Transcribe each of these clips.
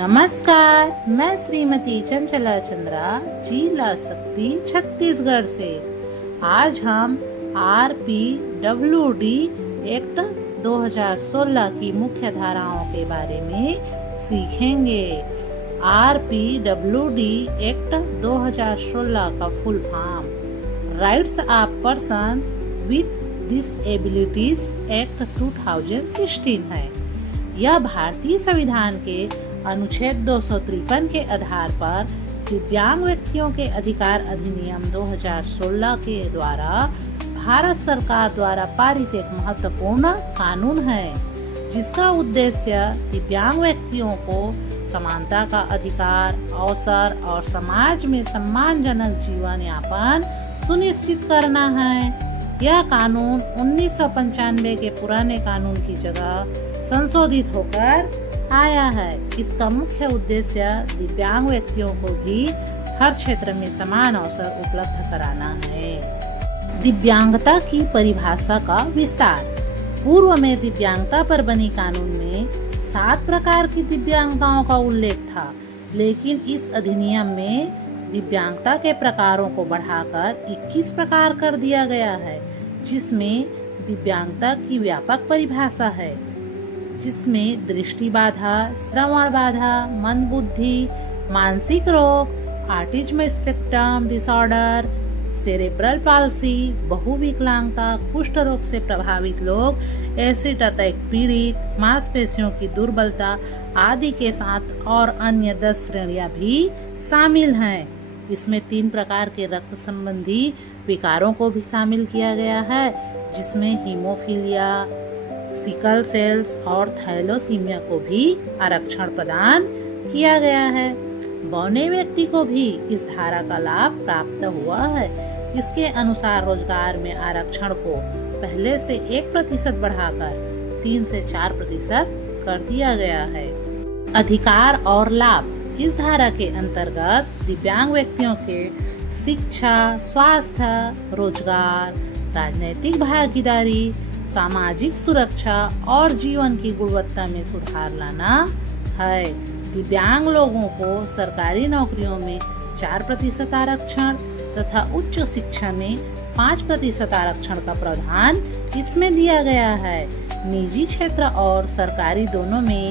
नमस्कार, मैं श्रीमती चंचला चंद्रा, जिला शक्ति छत्तीसगढ़ से। आज हम RPWD एक्ट 2016 की मुख्य धाराओं के बारे में सीखेंगे। RPWD एक्ट 2016 का full form rights of persons with disabilities act 2016 है। यह भारतीय संविधान के अनुच्छेद 253 के आधार पर दिव्यांग व्यक्तियों के अधिकार अधिनियम 2016 के द्वारा भारत सरकार द्वारा पारित एक महत्वपूर्ण कानून है, जिसका उद्देश्य दिव्यांग व्यक्तियों को समानता का अधिकार, अवसर और समाज में सम्मानजनक जीवन यापन सुनिश्चित करना है। यह कानून 1995 के पुराने कानून की जगह संशोधित होकर आया है। इसका मुख्य उद्देश्य दिव्यांग व्यक्तियों को भी हर क्षेत्र में समान अवसर उपलब्ध कराना है। दिव्यांगता की परिभाषा का विस्तार। पूर्व में दिव्यांगता पर बनी कानून में 7 प्रकार की दिव्यांगताओं का उल्लेख था, लेकिन इस अधिनियम में दिव्यांगता के प्रकारों को बढ़ाकर 21 प्रकार कर दिया गया है, जिसमें दिव्यांगता की व्यापक परिभाषा है, जिसमें दृष्टि बाधा, श्रवण बाधा, मंदबुद्धि, मानसिक रोग, autism spectrum disorder, cerebral palsy, बहुविकलांगता, कुष्ठ रोग से प्रभावित लोग, एसिड अटैक पीड़ित, मांसपेशियों की दुर्बलता आदि के साथ और अन्य 10 श्रेणियां भी शामिल हैं। इसमें 3 प्रकार के रक्त संबंधी विकारों को भी शामिल किया गया है, जिसमें हीमोफीलिया, सिकल सेल्स और थैलोसीमिया को भी आरक्षण प्रदान किया गया है। बौने व्यक्ति को भी इस धारा का लाभ प्राप्त हुआ है। इसके अनुसार रोजगार में आरक्षण को पहले से 1% बढ़ाकर 3 से 4% कर दिया गया है। अधिकार और लाभ। इस धारा के अंतर्गत दिव्यांग व्यक्तियों के शिक्षा, स्वास्थ्य, रोजगार, राजनैतिक भागीदारी, सामाजिक सुरक्षा और जीवन की गुणवत्ता में सुधार लाना है। दिव्यांग लोगों को सरकारी नौकरियों में 4% आरक्षण तथा उच्च शिक्षा में 5% आरक्षण का प्रावधान इसमें दिया गया है। निजी क्षेत्र और सरकारी दोनों में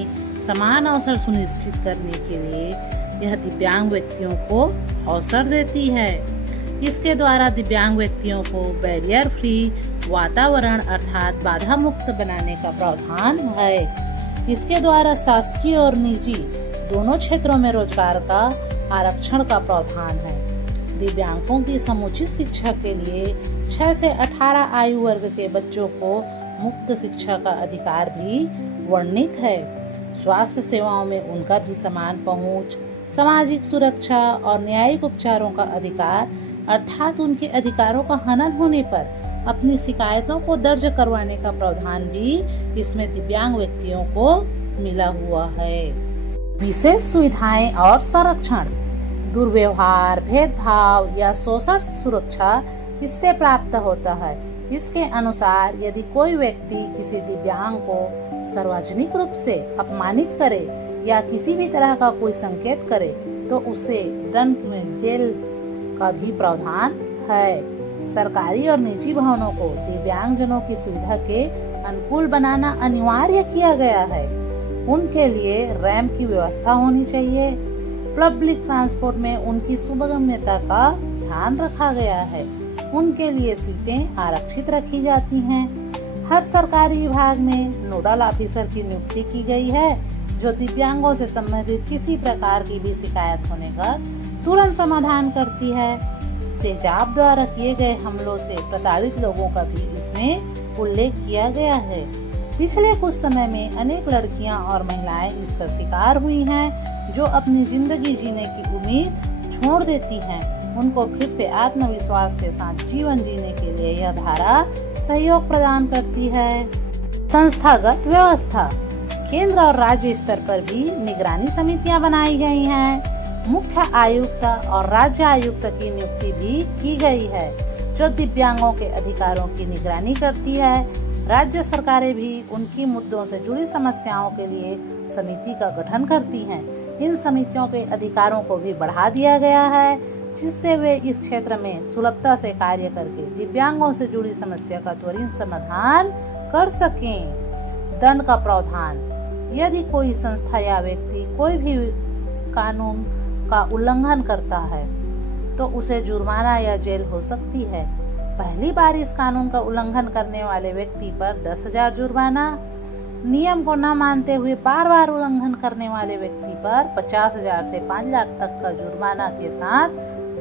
समान अवसर सुनिश्चित करने के लिए यह दिव्यांग व्यक्तियों को अवसर देती है। इसके द्वारा दिव्यांग व्यक्तियों को बैरियर फ्री वातावरण अर्थात बाधा मुक्त बनाने का प्रावधान है। इसके द्वारा शासकीय और निजी दोनों क्षेत्रों में रोजगार का आरक्षण का प्रावधान है। दिव्यांगों की समुचित शिक्षा के लिए 6 से 18 आयु वर्ग के बच्चों को मुक्त शिक्षा का अधिकार भी वर्णित है। स्वास्थ्य सेवाओं में उनका भी समान पहुंच, सामाजिक सुरक्षा और न्यायिक उपचारों का अधिकार अर्थात उनके अधिकारों का हनन होने पर अपनी शिकायतों को दर्ज करवाने का प्रावधान भी इसमें दिव्यांग व्यक्तियों को मिला हुआ है। विशेष सुविधाएं और संरक्षण। दुर्व्यवहार, भेदभाव या शोषण से सुरक्षा इससे प्राप्त होता है। इसके अनुसार यदि कोई व्यक्ति किसी दिव्यांग को सार्वजनिक रूप से अपमानित करे या किसी भी तरह का कोई संकेत करे तो उसे दंड में जेल का भी प्रावधान है। सरकारी और निजी भवनों को दिव्यांग जनों की सुविधा के अनुकूल बनाना अनिवार्य किया गया है। उनके लिए रैंप की व्यवस्था होनी चाहिए। पब्लिक ट्रांसपोर्ट में उनकी सुगमता का ध्यान रखा गया है। उनके लिए सीटें आरक्षित रखी जाती हैं। हर सरकारी विभाग में नोडल ऑफिसर की नियुक्ति की गई है, जो दिव्यांगों से संबंधित किसी प्रकार की भी शिकायत होने का तुरंत समाधान करती है। तेजाब द्वारा किए गए हमलों से प्रताड़ित लोगों का भी इसमें उल्लेख किया गया है। पिछले कुछ समय में अनेक लड़कियां और महिलाएं इसका शिकार हुई हैं, जो अपनी जिंदगी जीने की उम्मीद छोड़ देती हैं। उनको फिर से आत्मविश्वास के साथ जीवन जीने के लिए यह धारा सहयोग प्रदान करती है। संस्थागत व्यवस्था। केंद्र और राज्य स्तर पर भी निगरानी समितियां बनाई गई हैं। मुख्य आयुक्त और राज्य आयुक्त की नियुक्ति भी की गई है, जो दिव्यांगों के अधिकारों की निगरानी करती है। राज्य सरकारें भी उनकी मुद्दों से जुड़ी समस्याओं के लिए समिति का गठन करती हैं। इन समितियों के अधिकारों को भी बढ़ा दिया गया है, जिससे वे इस क्षेत्र में सुलभता से कार्य करके दिव्यांगों से जुड़ी समस्या का त्वरित समाधान कर सकें। दंड का प्रावधान: यदि कोई संस्था या व्यक्ति कोई भी कानून का उल्लंघन करता है तो उसे जुर्माना या जेल हो सकती है। पहली बार इस कानून का उल्लंघन करने वाले व्यक्ति पर 10,000 जुर्माना, नियम को न मानते हुए बार बार उल्लंघन करने वाले व्यक्ति पर 50,000 से 5 लाख तक का जुर्माना के साथ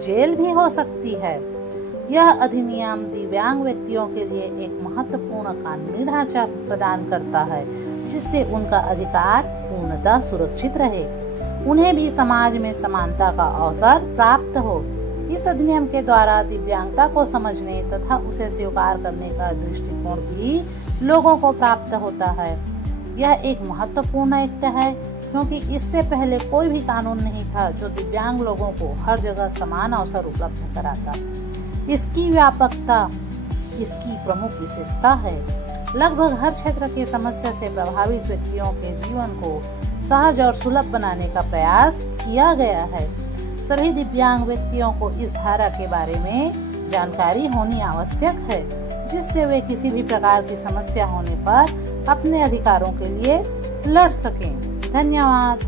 जेल भी हो सकती है। यह अधिनियम दिव्यांग व्यक्तियों के लिए एक महत्वपूर्ण कानूनी ढांचा प्रदान करता है, जिससे उनका अधिकार पूर्णतः सुरक्षित रहे, उन्हें भी समाज में समानता का अवसर प्राप्त हो। इस अधिनियम के द्वारा दिव्यांगता को समझने तथा उसे स्वीकार करने का दृष्टिकोण भी लोगों को प्राप्त होता है। यह एक महत्वपूर्ण एक्ट है, क्योंकि इससे पहले कोई भी कानून नहीं था जो दिव्यांग लोगों को हर जगह समान अवसर उपलब्ध कराता। इसकी व्यापकता इसकी प्रमुख विशेषता है। लगभग हर क्षेत्र की समस्या से प्रभावित व्यक्तियों के जीवन को सहज और सुलभ बनाने का प्रयास किया गया है। सभी दिव्यांग व्यक्तियों को इस धारा के बारे में जानकारी होनी आवश्यक है, जिससे वे किसी भी प्रकार की समस्या होने पर अपने अधिकारों के लिए लड़ सकें। धन्यवाद।